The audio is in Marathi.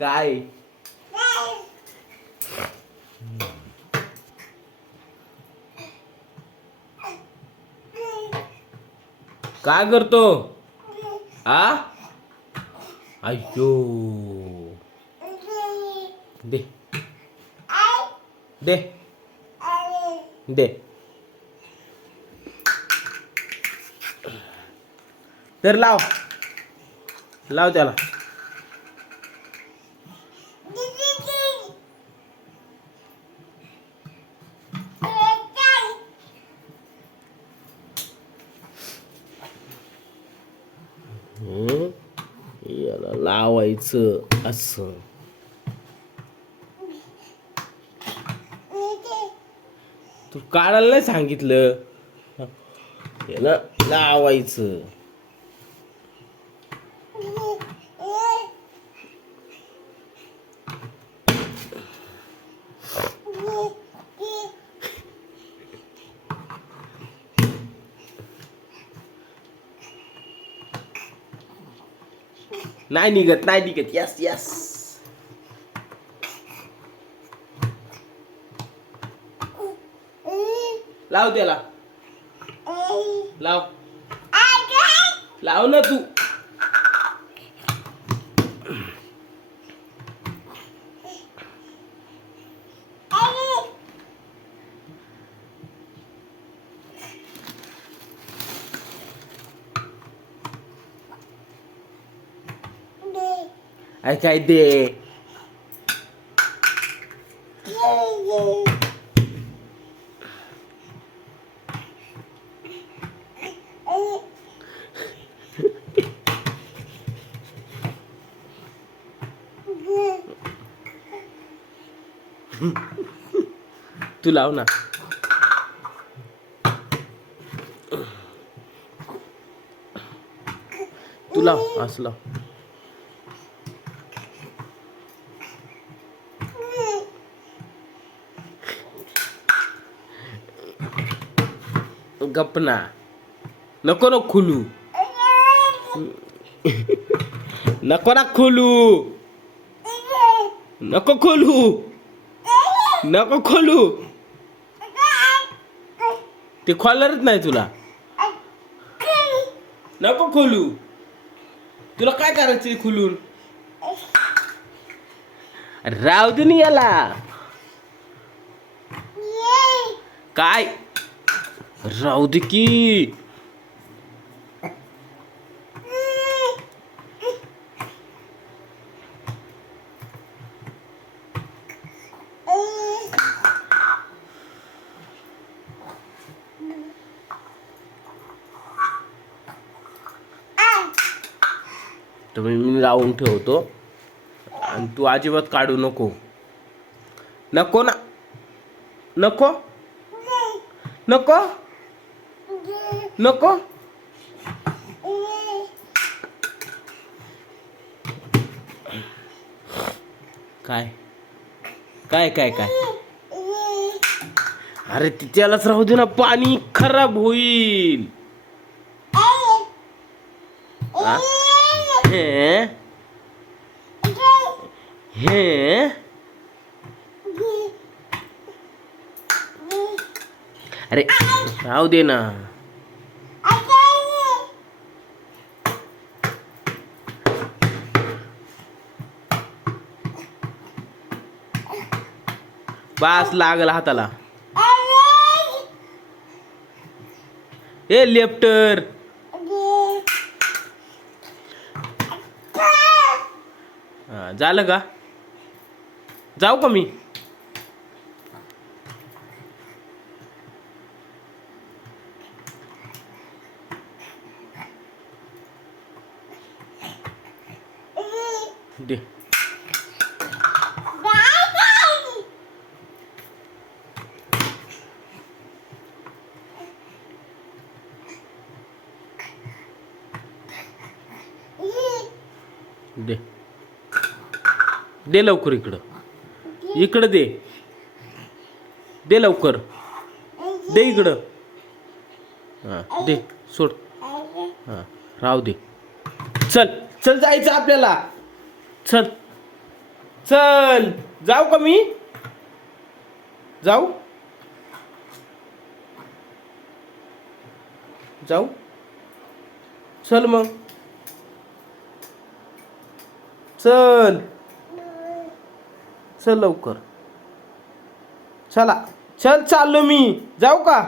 काय काय करतो आ अय्यो दे दे दे तर लाव लाव त्याला याला लावायचं असं तू काढायला नाही सांगितलं याला लावायचं नाही निघत नाही निघत यस यस लाव त्याला लाव लाव ना तू काय दे तू लाव ना तू लाव असं लाव गपना नको ना खुलू नको ना खोलू नको खोलू नको खोलू ते खोलणारच नाही तुला नको खोलू तुला काय करायचं खुलून राहू दे नाही याला काय राहू दे की तुम्ही मी लावून ठेवतो आणि तू अजिबात काढू नको नको ना नको नको नको काय काय काय काय अरे त्यालाच राहू दे ना पाणी खराब होईल हे हे अरे राहू दे ना बास लागला हाताला ए लेफ्टर झालं का जाऊ का मी दे दे दे लवकर इकडं इकडं दे दे लवकर दे इकडं हां दे सोड हां राहू दे चल चल जायचं आपल्याला चल चल जाऊ का मी? जाऊ जाऊ चल मग चल चल लवकर चला चल चाललो मी जाऊ का?